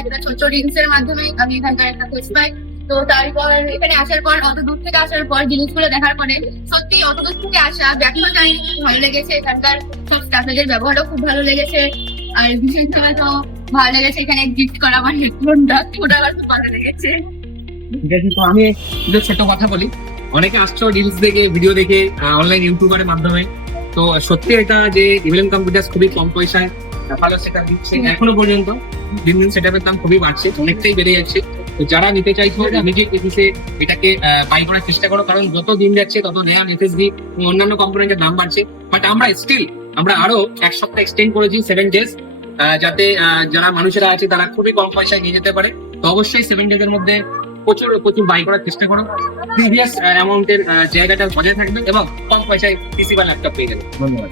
একটা ছোট রিলস এর মাধ্যমে আমি এখানকার একটা খোঁজ পাই। তো তারপর এখানে আসার পর, অত দূর থেকে আসার পর জিনিসগুলো দেখার পরে সত্যি অত দূর থেকে আসা ব্যাপারটা ভালো লেগেছে। এখানকার সব স্টাফেদের ব্যবহারও খুব ভালো লেগেছে। আর বিশেষভাবে তো ভালো লেগেছে এখানে গিফট করা আমার হেডফোনটা, ওটা আমার খুব ভালো লেগেছে। ঠিক আছে, তো আমি একটু ছোট কথা বলি। অনেকে আসছো রিলস দেখে, ভিডিও দেখে, অনলাইন ইউটিউবারের মাধ্যমে। তো সত্যি এটা যে ইভিএম কম্পিউটার খুবই কম পয়সায় ভালো সেটআপ দিচ্ছে এখনো পর্যন্ত। দিন দিন সেটআপের দাম খুবই বাড়ছে, অনেকটাই বেড়ে যাচ্ছে। তো যারা নিতে চাইছো নিজে এসে এটাকে বাই করার চেষ্টা করো, কারণ যত দিন যাচ্ছে তত র্যাম, এসএসডি অন্যান্য কম্পোনেন্টের দাম বাড়ছে। বাট আমরা আরো এক সপ্তাহ এক্সটেন্ড করেছি 7 ডেজ, যাতে যারা মানুষেরা আছে তারা খুবই কম পয়সায় নিয়ে যেতে পারে। তো অবশ্যই 7 ডেজ এর মধ্যে প্রচুর প্রচুর বাই করার চেষ্টা করো। প্রিভিয়াস অ্যামাউন্টের জায়গাটা বজায় থাকবে এবং কম পয়সায় পিসি বা ল্যাপটপ পেয়ে যাবে। ধন্যবাদ।